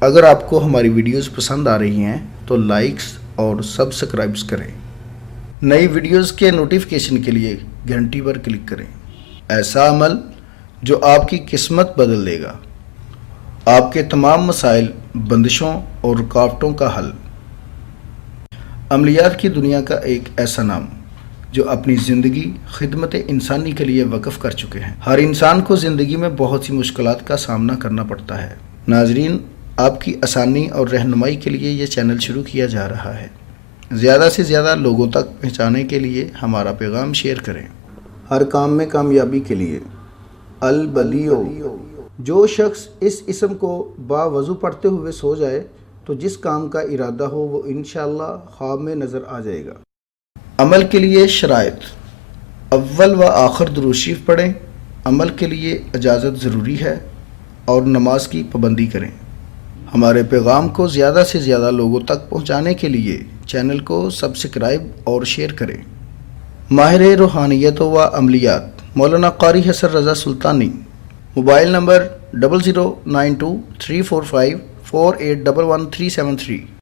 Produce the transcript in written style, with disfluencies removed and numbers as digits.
اگر آپ کو ہماری ویڈیوز پسند آ رہی ہیں تو لائکس اور سبسکرائبز کریں۔ نئی ویڈیوز کے نوٹیفیکیشن کے لیے گھنٹی پر کلک کریں۔ ایسا عمل جو آپ کی قسمت بدل دے گا، آپ کے تمام مسائل، بندشوں اور رکاوٹوں کا حل۔ عملیات کی دنیا کا ایک ایسا نام جو اپنی زندگی خدمت انسانی کے لیے وقف کر چکے ہیں۔ ہر انسان کو زندگی میں بہت سی مشکلات کا سامنا کرنا پڑتا ہے۔ ناظرین، آپ کی آسانی اور رہنمائی کے لیے یہ چینل شروع کیا جا رہا ہے۔ زیادہ سے زیادہ لوگوں تک پہنچانے کے لیے ہمارا پیغام شیئر کریں۔ ہر کام میں کامیابی کے لیے البلیو۔ جو شخص اس اسم کو باوضو پڑھتے ہوئے سو جائے تو جس کام کا ارادہ ہو وہ انشاءاللہ خواب میں نظر آ جائے گا۔ عمل کے لیے شرائط: اول و آخر درود شریف پڑھیں۔ عمل کے لیے اجازت ضروری ہے اور نماز کی پابندی کریں۔ ہمارے پیغام کو زیادہ سے زیادہ لوگوں تک پہنچانے کے لیے چینل کو سبسکرائب اور شیئر کریں۔ ماہر روحانیت و عملیات مولانا قاری حسن رضا سلطانی، موبائل نمبر 00923454811373۔